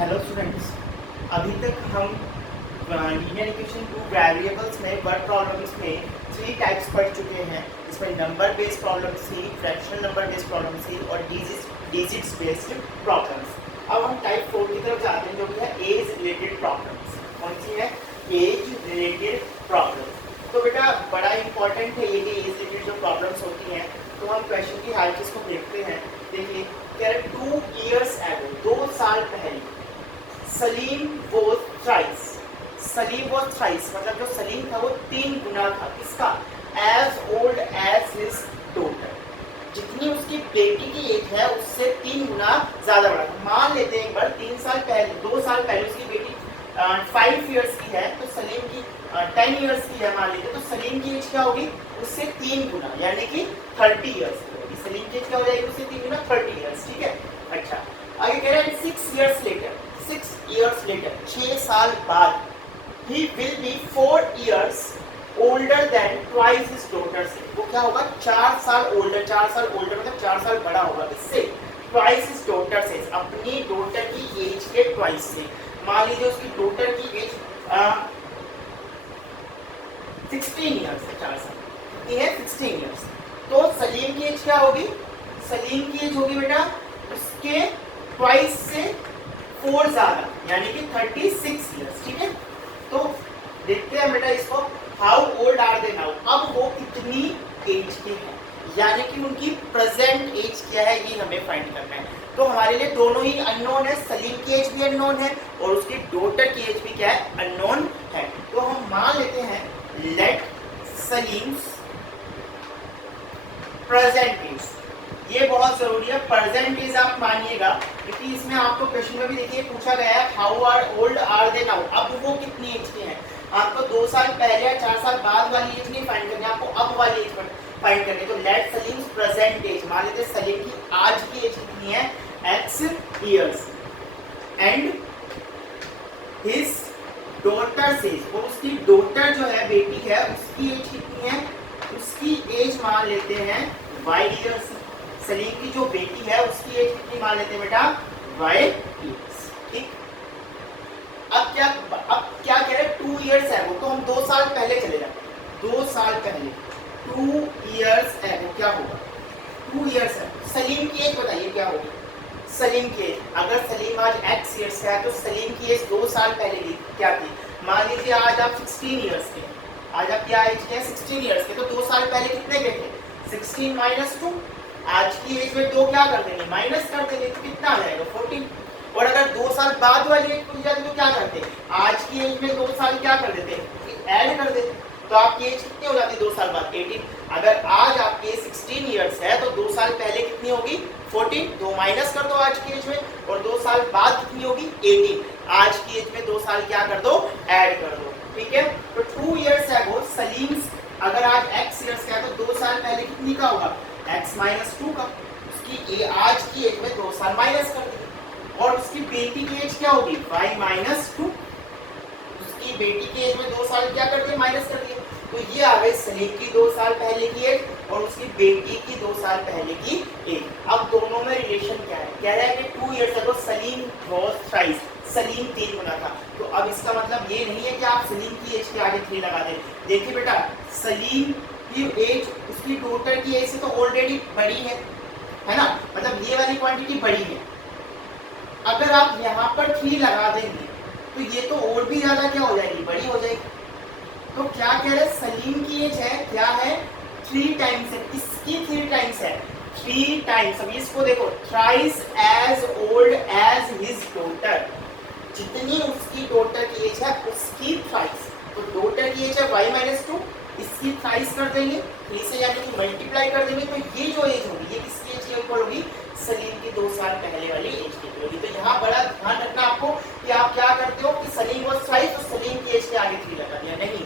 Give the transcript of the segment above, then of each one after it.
Hello students, अभी तक हम लीनियर इक्वेशन टू वेरिएबल्स में वर्ड प्रॉब्लम्स में 3 टाइप्स पढ़ चुके हैं। इसमें नंबर बेस्ड प्रॉब्लम थी, फ्रैक्शनल नंबर बेस्ड प्रॉब्लम थी और डिजिट्स बेस्ड प्रॉब्लम्स। अब हम टाइप 4 की तरफ जाते हैं, जो कि है एज रिलेटेड प्रॉब्लम्स। कौन सी है? Age related problems. तो बेटा बड़ा इंपॉर्टेंट है ये कि एज रिलेटेड जो प्रॉब्लम्स होती हैं, तो हम क्वेश्चन की हाइट को देखते हैं। देखिए, कह रहे 2 years ago, 2 साल पहले, Salim was thrice. Salim was thrice मतलब जो सलीम था वो 3 गुना था। किसका? As old as his daughter. जितनी उसकी बेटी की एज है उससे 3 गुना ज्यादा बड़ा था। मान लेते हैं एक बार 3 साल पहले, 2 साल पहले उसकी बेटी 5 years की है, तो सलीम की 10 years की है मान लीजिए, तो सलीम की एज क्या होगी? उससे 3 गुना यानी कि 30 years की होगी। सलीम की एज क्या हो जाएगी? उससे 3 गुना 30 years। ठीक है। अच्छा, आगे कह रहे हैं 6 years later, 6 years later, 6 साल बाद, he will be 4 years older than twice his daughter से। वो क्या होगा? 4 साल older, 4 साल older मतलब 4 साल बड़ा होगा। इससे twice his daughter से, अपनी डॉटर की एज के twice से। मान लीजिए उसकी डॉटर की एज 16 years है, 4 साल कितनी है? 16 years। तो सलीम की एज क्या होगी? सलीम की एज होगी बेटा उसके ट्वाइस से 4 ज्यादा यानी कि 36 years। ठीक है। तो देखते हैं बेटा इसको, how old are they now. अब वो कितनी एज के हैं, यानी कि उनकी प्रेजेंट एज क्या है, ये हमें फाइंड करना है। तो हमारे लिए दोनों ही अननोन है, सलीम की एज भी अननोन है और उसकी डॉटर की एज भी क्या है? अननोन है। तो हम मान लेते हैं लेट सलीम्स प्रेजेंट एज। ये बहुत जरूरी है, प्रेजेंट एज आप मानिएगा, क्योंकि इसमें आपको क्वेश्चन में भी देखिए पूछा गया है how are old are they now. अब वो कितनी एज के हैं? आपको 2 साल पहले या 4 साल बाद वाली एज नहीं फाइंड करनी, आपको अब वाली एज फाइंड करनी। तो लेट सलीम्स प्रेजेंट एज, मान लेते हैं सलीम की आज की एज कितनी है? x years and his daughters as, और उसकी डॉटर जो है बेटी है उसकी एज कितनी है? उसकी एज मान लेते हैं y years। सलीम की जो बेटी है उसकी एज कितनी मान लेते हैं बेटा? y years। ठीक। अब क्या कह रहे हैं? 2 years ago, तो हम 2 साल पहले चले जाते हैं। 2 साल पहले 2 years ago क्या होगा? 2 years ago सलीम की एज बताइए क्या होगी? सलीम की एज, अगर सलीम आज x years का है तो सलीम की एज 2 साल पहले की क्या थी? मान लीजिए आज आप 16 years के, आज आप क्या एज के हैं? 16 years के। तो 2 साल पहले कितने के थे? 16 minus 2। आज की एज में 2 क्या कर देंगे? माइनस कर देंगे, तो कितना आ जाएगा? 14। और अगर 2 साल बाद वाली एज पूछ जाती तो क्या करते? आज की एज में 2 साल क्या कर देते? ऐड कर देते। तो आपकी एज कितनी हो जाती? 2 साल बाद 18। अगर आज आपकी एज 16 years है तो 2 साल पहले कितनी होगी? 14। 2 माइनस कर दो आज की एज में, और 2 साल बाद कितनी होगी? 18। आज की एज में 2 साल क्या कर दो? ऐड कर दो। ठीक है। तो 2 years ago सलीम अगर आज x years का है तो 2 साल पहले कितनी का होगा? x minus 2 का। उसकी आज की एज में 2 साल माइनस कर देंगे। और उसकी बेटी की एज क्या होगी? y minus 2। उसकी बेटी की एज में 2 साल क्या कर दिए? माइनस कर दिए। तो ये आ गई सलीम की 2 साल पहले की एज और उसकी बेटी की 2 साल पहले की एज। अब दोनों में रिलेशन क्या है? कह रहा है कि 2 years ago Salim was thrice, Salim 3 गुना था। तो अब इसका मतलब ये नहीं है कि आप सलीम की एज के आगे 3 लगा दें। देखिए बेटा, सलीम की एज उसकी डॉटर की एज से तो ऑलरेडी बड़ी है ना, मतलब ये वाली क्वांटिटी बड़ी है। अगर आप यहाँ पर 3 लगा देंगे तो ये तो और भी ज्यादा क्या हो जाएगी? बड़ी हो जाएगी। तो क्या कह रहे हैं? सलीम की एज है क्या है? 3 टाइम्स है। किसकी 3 टाइम्स है? 3 टाइम्स। अब इसको देखो, thrice as old as his daughter. जितनी उसकी डॉटर की एज है उसकी थ्राइस। तो डॉटर की एज है y minus 2, इसकी थ्राइस कर देंगे 3 से, यानी कि मल्टीप्लाई कर देंगे। तो ये जो एज होगी ये किसकी एज के इक्वल होगी? सलीम की 2 साल पहले वाली एज की इक्वल होगी। तो यहाँ बड़ा ध्यान रखना आपको कि आप क्या करते हो कि सलीम वॉज थ्राइस तो सलीम की एज के आगे 3 लगा दिया। नहीं,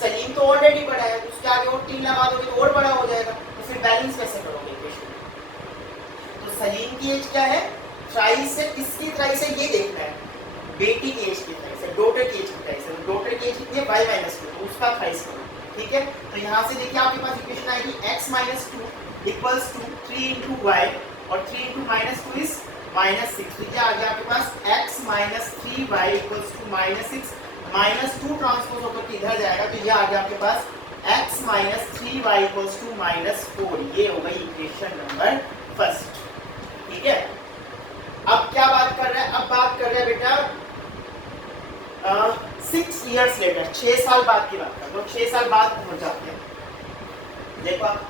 सलीम तो ऑलरेडी बड़ा है, उसके आगे और 3 लगा दोगे तो और बड़ा हो जाएगा। तो फिर बैलेंस कैसे करोगे इक्वेशन? तो सलीम की एज क्या है? थ्राइस से। किसकी थ्राइस है ये देखना है? बेटी की एज की थ्राइस है, डॉटर की एज की थ्राइस है। डॉटर की एज कितनी है? y minus 2, तो उसका थ्राइस करो। ठीक है। तो यहाँ से देखिए आपके पास इक्वेशन आएगी x minus 2 equals to 3 into y, और 3 into minus 2 is -6, तो ये आ गया आपके पास x minus 3y equals to -6, -2 transpose होकर के इधर जाएगा, तो ये आ गया आपके पास x minus 3y equals to -4। ये हो गई इक्वेशन नंबर फर्स्ट। ठीक है, अब क्या बात कर रहे हैं, अब बात कर रहे हैं बेटा 6 इयर्स लेटर, 6 साल बाद की बात कर, तो 6 साल बाद पहुंच जाते हैं। देखो आप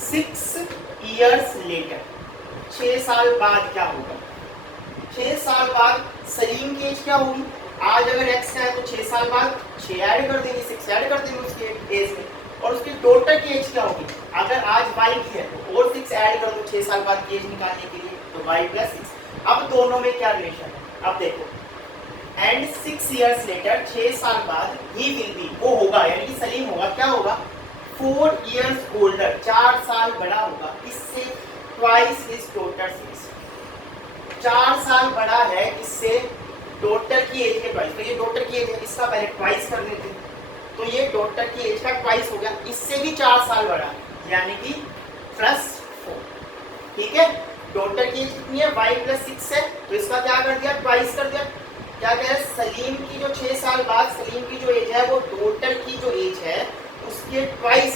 6 इयर्स लेटर, 6 साल बाद क्या होगा, 6 साल बाद सलीम की एज क्या होगी, आज अगर x का है तो 6 साल बाद 6 ऐड कर देंगे, 6 ऐड कर देंगे उसकी एज में, और उसकी डॉटर की एज क्या होगी, अगर आज y की है तो और 6 ऐड कर दो 6 साल बाद की एज निकालने के लिए, तो y + 6। अब दोनों में क्या रिलेशन है, अब देखो, एंड 6 इयर्स लेटर, 6 साल बाद ही विल बी, वो होगा यानी कि सलीम होगा, क्या होगा, 4 इयर्स ओल्डर, 4 साल बड़ा होगा, इससे ट्वाइस हिज डॉटर्स एज, 4 साल बड़ा है इससे डॉटर की एज के ट्वाइस, तो ये डॉटर की एज है, इसका पहले ट्वाइस कर देते हैं, तो ये डॉटर की एज का ट्वाइस हो गया, इससे भी 4 साल बड़ा यानी कि +4। ठीक है, डॉटर की एज कितनी है, y + 6 है, तो इसका क्या कर दिया, ट्वाइस कर दिया। क्या कह रहे हैं, सलीम की जो 6 साल बाद सलीम की जो एज है वो डॉटर की जो एज है उसके ट्वाइस,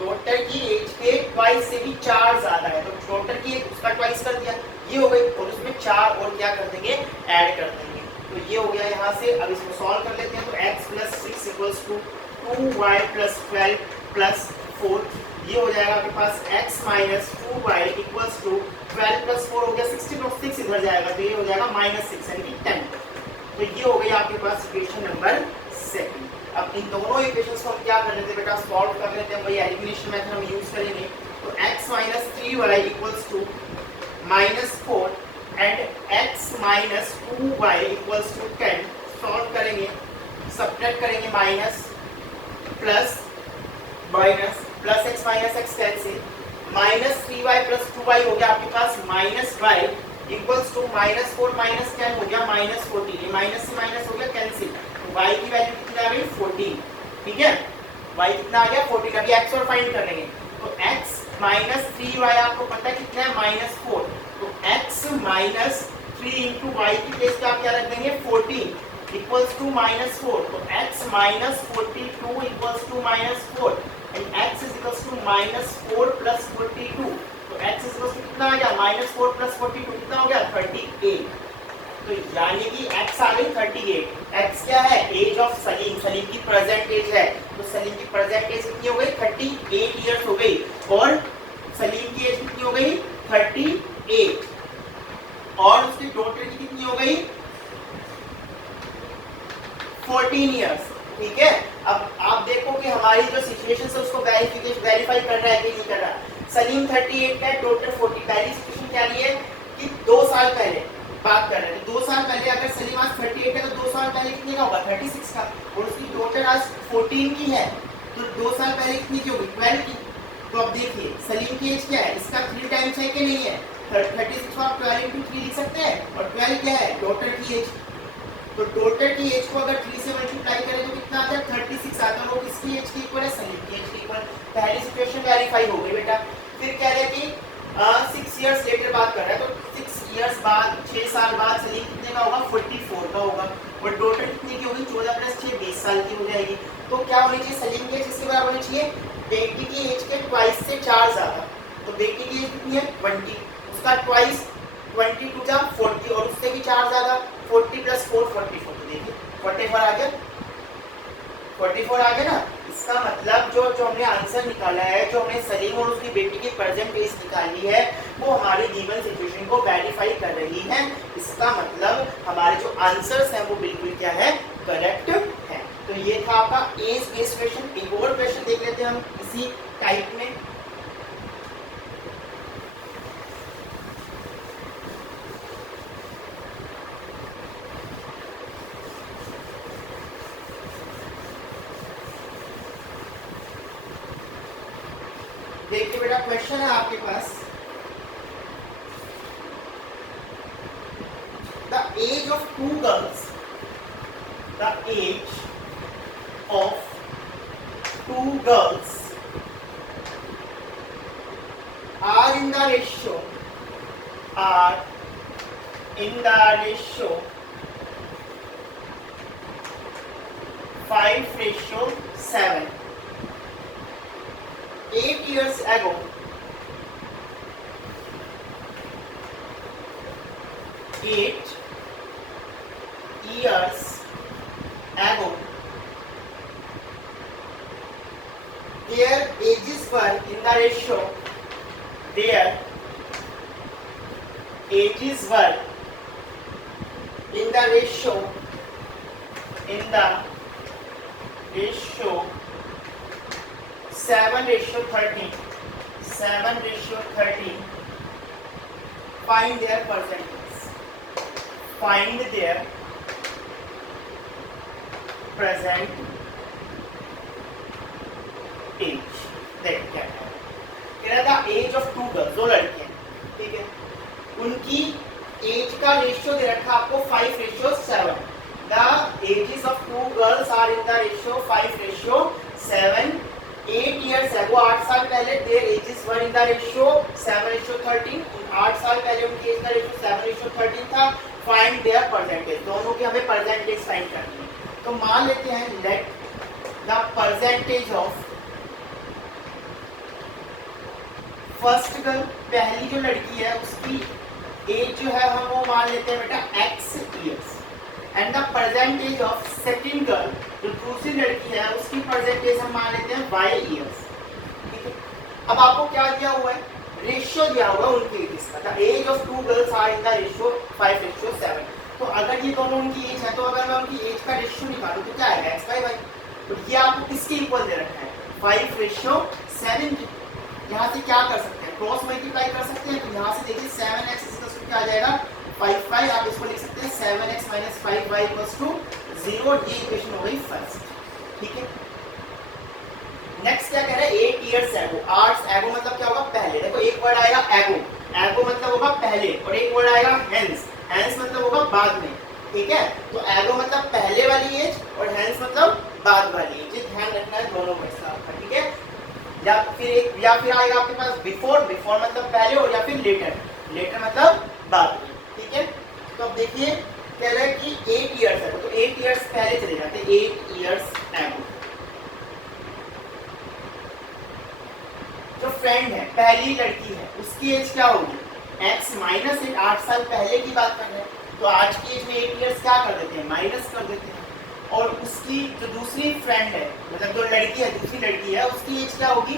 डॉटर की एज के ट्वाइस से भी 4 ज्यादा है, तो डॉटर की एज उसका ट्वाइस कर दिया, ये हो गई, और उसमें 4 और क्या कर देंगे, ऐड कर देंगे, तो ये हो गया यहाँ से। अब इसको सॉल्व कर लेते हैं, तो x + 6 इक्वल्स टू 2y + 12 + 4, ये हो जाएगा आपके पास x minus 2y equals to 12 + 4 हो गया 16, और 6 इधर जाएगा तो ये हो जाएगा -6 यानी कि 10। तो ये हो गई आपके पास इक्वेशन नंबर सेकंड। अब इन दोनों इक्वेशंस को हम क्या कर लेते हैं बेटा, सॉल्व कर लेते हैं, वही एलिमिनेशन मेथड हम यूज करेंगे। तो x minus 3y equals to -4 and x minus 2y equals to 10, solve करेंगे, सब्ट्रैक्ट करेंगे, minus plus minus plus x minus x cancel, -3y + 2y हो गया आपके पास -y इक्वल्स टू -4 - 10 हो गया -14, ये माइनस से माइनस हो गया कैंसिल, तो y की वैल्यू कितनी आ गई 14। ठीक है, y कितना आ गया 14। अभी x और फाइंड कर लेंगे, तो x माइनस 3y आपको पता है कितना है -4, तो x माइनस 3 इंटू वाई की प्लेस पे आप क्या रख देंगे 14 इक्वल्स टू -4, तो x minus 42 equals to -4 and x is equals to -4 + 42, तो x इज इक्वल्स टू कितना आ गया -4 + 42 कितना हो गया 38, तो यानी कि x आ गई 38। x क्या है, एज ऑफ सलीम, सलीम की प्रेजेंट एज है, तो सलीम की प्रेजेंट एज कितनी हो गई 38 इयर्स हो गई, और सलीम की एज कितनी हो गई 38, और उसकी डॉटर की कितनी हो गई 14 इयर्स। ठीक है, अब आप देखो कि हमारी जो सिचुएशन है उसको वेरीफाई कर रहा है कि नहीं कर रहा। सलीम 38 का है, डॉटर 40, पहली सिचुएशन क्या ली है कि 2 साल पहले बात कर रहे हैं, 2 साल पहले अगर सलीम आज 38 है तो 2 साल पहले कितने का होगा 36 का, और उसकी डॉटर आज 14 की है, तो 2 साल पहले कितनी की होगी 12 की। तो अब देखिए सलीम की एज क्या है, इसका 3 टाइम्स है कि नहीं है, 36 को आप 12 × 3 लिख सकते हैं, और 12 क्या है डॉटर की एज, तो डॉटर की एज को अगर 3 से मल्टीप्लाई करें तो कितना आता है 36 आता है, वो किसकी एज के इक्वल है सलीम की एज के इक्वल। पहली सिचुएशन वेरीफाई हो गई बेटा। फिर कह रहे हैं कि 6 इयर्स लेटर बात कर रहा है, तो 6 इयर्स बाद 6 साल बाद सलीम कितने का होगा 44 का होगा, और डॉटर कितने की होगी 14 + 6 20 साल की हो जाएगी। तो क्या होनी चाहिए सलीम की एज किसके बराबर होनी चाहिए, बेटी की एज के ट्वाइस से 4 ज्यादा, तो बेटी की एज कितनी है 20, उसका ट्वाइस 22 जा 40, और उससे भी 4 ज्यादा 40 + 4 44, तो देखिए 44 आ गया, 44 आ गया ना। इसका मतलब जो हमने आंसर निकाला है, जो हमने सलीम और उसकी बेटी की प्रेजेंट एज निकाली है, वो हमारी गिवन सिचुएशन को वेरीफाई कर रही है। इसका मतलब हमारे जो आंसर्स हैं वो बिल्कुल क्या है करेक्ट है। तो ये था आपका एज बेस्ड क्वेश्चन। एक और क्वेश्चन देख लेते हैं हम इसी टाइप में। देखिए बेटा क्वेश्चन है आपके पास, the age of 2 girls, the age of 2 girls are in the ratio, are in the ratio 5:7. 8 years ago, 8 years ago, their ages were in the ratio, their ages were in the ratio, in the ratio 7:13. 7:13. Find their percentage. Find their present age. देख क्या है, कह रहा था as of 2 girls, 2 लड़कियां, ठीक है, उनकी एज का रेशियो दे रखा आपको 5:7. The ages of 2 girls are in the ratio 5:7. 8 years ago, 8 साल पहले, their ages were in the ratio 7:13. 8 साल पहले उनकी एज का रेशियो 7:13 था. Find their percentage. दोनों की हमें परसेंटेज फाइंड करनी है. तो मान लेते हैं let the percentage of first girl, पहली जो लड़की है उसकी एज जो है हम वो मान लेते हैं बेटा x years. And the percentage of second girl, जो दूसरी लड़की है उसकी परसेंटेज हम मान लेते हैं y years. ठीक है, अब आपको क्या दिया हुआ है, रेशियो दिया हुआ है उनकी एज का. The age of 2 girls are in the ratio 5:7. तो अगर ये दोनों उनकी एज है तो अगर मैं उनकी एज का रेशियो निकालूं तो क्या आएगा x/y. तो ये आपको किसके इक्वल दे रखा है, 5:7 की. यहाँ से क्या कर सकते हैं, क्रॉस मल्टीप्लाई कर सकते हैं. तो यहाँ से देखिए 7x क्या आ जाएगा 5. आप इसको लिख सकते हैं 7x - 5y = 0. ये इक्वेशन हो गई फर्स्ट. ठीक है, नेक्स्ट क्या कह रहे हैं, 8 years ago. आर्ट्स एगो मतलब क्या होगा, पहले. देखो एक वर्ड आएगा एगो, एगो मतलब होगा पहले, और एक वर्ड आएगा हेंस, हेंस मतलब होगा बाद में. ठीक है, तो एगो मतलब पहले वाली एज और हेंस मतलब बाद वाली एज. ये ध्यान रखना है दोनों में आपका. ठीक है, या फिर आएगा आपके पास बिफोर, बिफोर मतलब पहले, और या फिर लेटर, लेटर मतलब बाद में. ठीक है, तो अब देखिए कह रहा है कि 8 years है, तो 8 years पहले चले जाते हैं. 8 years ago जो फ्रेंड है, पहली लड़की है, उसकी एज क्या होगी, x - 8. 8 साल पहले की बात कर रहे हैं, तो आज की एज में 8 years क्या कर देते हैं, माइनस कर देते हैं. और उसकी जो दूसरी फ्रेंड है, मतलब जो लड़की है, दूसरी लड़की है, उसकी एज क्या होगी,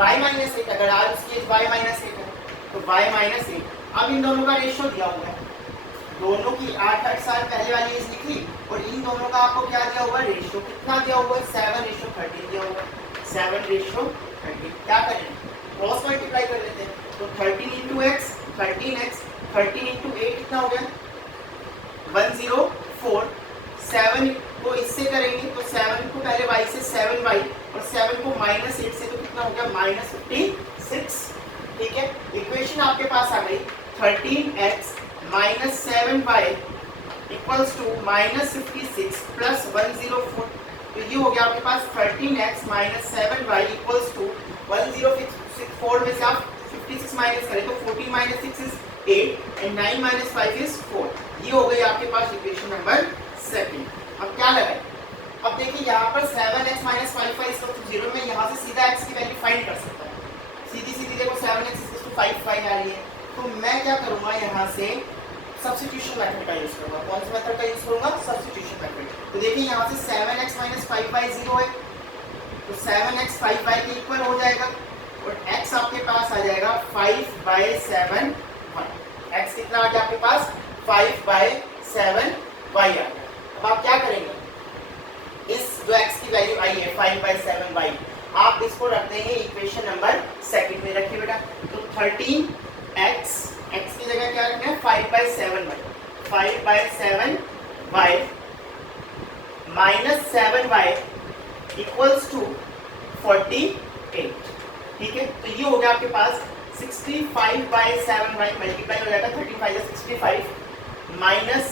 y - 8. अगर आज उसकी एज y - 8 है तो y - 8. अब इन दोनों का रेशियो दिया हुआ है, दोनों की 8 साल पहले वाली एज लिखी, और इन दोनों का आपको क्या दिया हुआ है, रेशियो कितना दिया हुआ है, 7:13 दिया हुआ है. 7:13. क्या करेंगे, क्रॉस मल्टीप्लाई कर लेते हैं. तो 13 × x 13x, 13 × 8 कितना हो गया 104. 7 को इससे करेंगे तो 7 को पहले y से 7y, और 7 को -8 से तो कितना हो गया -56. ठीक है, इक्वेशन आपके पास आ गई 13x - 7y = -56 + 104. तो ये हो गया आपके पास 13x - 7y = 104. में से आप 56 माइनस करें तो 14 - 6 = 8 and 9 - 5 = 4. ये हो गई आपके पास इक्वेशन नंबर 2. अब क्या लगाए, अब देखिए यहाँ पर 7x - 5y = 0 में यहाँ से सीधा x की वैल्यू फाइंड कर सकता है. सीधी देखो 7x = 5 आ रही है. तो मैं क्या करूँगा, यहाँ से सब्स्टिट्यूशन मेथड का यूज करूँगा. कौन सा मेथड का यूज करूँगा, सब्स्टिट्यूशन मेथड. तो देखिए यहाँ से 7x - 5y 0 है, तो 7x 5y के इक्वल हो जाएगा, और x आपके पास आ जाएगा 5/7y. x कितना आ गया आपके पास 5/7y आ गया. अब आप क्या करेंगे, इस जो x की वैल्यू आई है 5/7y, आप इसको रख देंगे इक्वेशन नंबर 2 में. रखिए बेटा, तो 13x, x की जगह क्या रखना है 5/7y, 5/7y - 7y = 48. ठीक है, तो ये हो गया आपके पास 65/7y मल्टीप्लाई हो जाएगा 35 × 65 -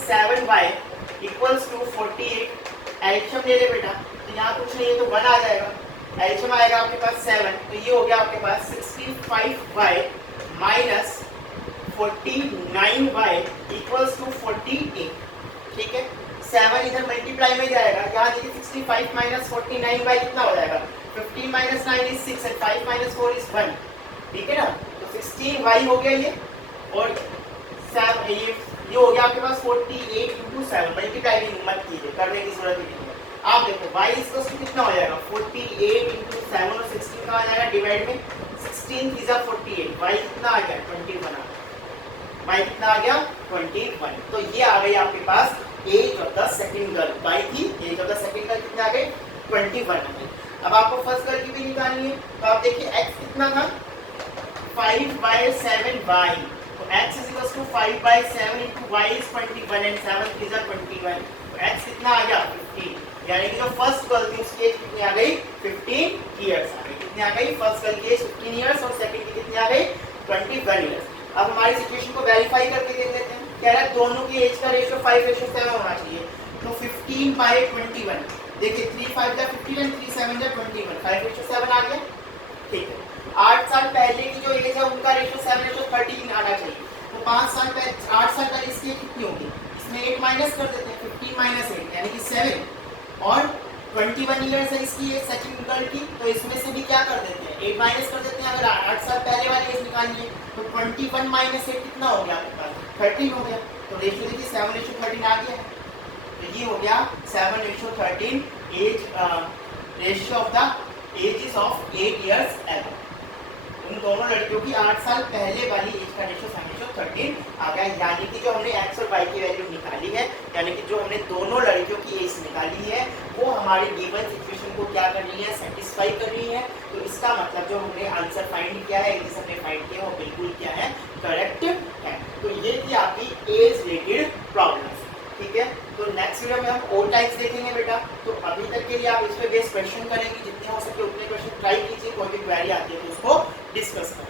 7y = 48. एल्शियम ले ले बेटा, तो यहाँ कुछ नहीं है तो 1 आ जाएगा. एल्शियम आएगा आपके पास 7, तो ये हो गया आपके पास 65y - 49y इक्वल्स टू 48, ठीक है। 7 इधर मल्टीप्लाई में जाएगा, यहाँ देखिए 65 माइनस 49y कितना हो जाएगा, 15 minus 9 is 6 and 5 minus 4 is 1, ठीक है ना। तो 16y हो गया ये, और 7 ये हो गया आपके पास 48 इंटू 7, मल्टीप्लाई मत कीजिए, करने की जरूरत ही नहीं है। आप देखो y इक्वल्स टू कितना हो जाएगा, 48 इंटू 7 और 16 का आ जाएगा डिवाइड में, 16 की 48, y कितना आ गया 21 आ गया, y कितना आ गया 21। तो ये आ गई आपके पास age of the second girl, y की age of the second girl कितना आ गई 21 आ गई। अब आपको फर्स्ट गर्ल की भी निकालनी है, तो आप देखिए x कितना था 5/7y, तो x is equals to 5/7 into y is 21 and 7 is 21, तो x कितना आ गया 15, यानी कि जो फर्स्ट गर्ल थी उसकी एज कितनी आ गई 15 इयर्स आ गई। कितनी आ गई, फर्स्ट गर्ल की एज 15 इयर्स और सेकंड की कितनी आ गई 21 इयर्स। अब हमारी सिचुएशन को वेरीफाई करके देख लेते हैं, कह रहा है दोनों की एज का रेशियो 5:7 होना चाहिए, तो 15/21, देखिए 3 5 जा 15 एंड 3 7 जा 21, 5:7 आ गया, ठीक है। 8 साल पहले की जो एज है उनका रेशियो 7:13 आना चाहिए, तो 8 साल पहले इसकी कितनी होगी, इसमें 8 माइनस कर देते हैं, 15 माइनस 8 यानी कि 7, और 21 इयर्स है इसकी एज सेकंड गर्ल की, तो इसमें से भी क्या कर देते हैं 8 माइनस कर देते हैं। अगर 8 साल पहले वाली एज निकालनी है तो 21 माइनस 8 कितना हो गया आपके पास 13 हो गया, तो रेशियो देखिए 7:13 आ गया है, तो ये हो गया 7:13 age ratio of the ages of 8 years above. उन दोनों लड़कियों की 8 साल पहले वाली एज का रेशियो 7:13 आ गया, यानी कि जो हमने x और y की वैल्यू निकाली है, यानी कि जो हमने दोनों लड़कियों की एज निकाली है वो हमारी गिवन सिचुएशन को क्या कर रही है, सेटिस्फाई कर रही है। तो इसका मतलब जो हमने आंसर फाइंड किया है, एजेस हमने फाइंड किया वो बिल्कुल क्या है, करेक्ट है। तो ये थी आपकी एज रिलेटेड प्रॉब्लम्स, ठीक है। तो नेक्स्ट वीडियो में हम ओ टाइप्स देखेंगे बेटा। तो अभी तक के लिए आप इस पे बेस क्वेश्चन करेंगे, जितने हो सके उतने क्वेश्चन ट्राई कीजिए, कोई भी क्वेरी आती है तो उसको डिस्कस करें।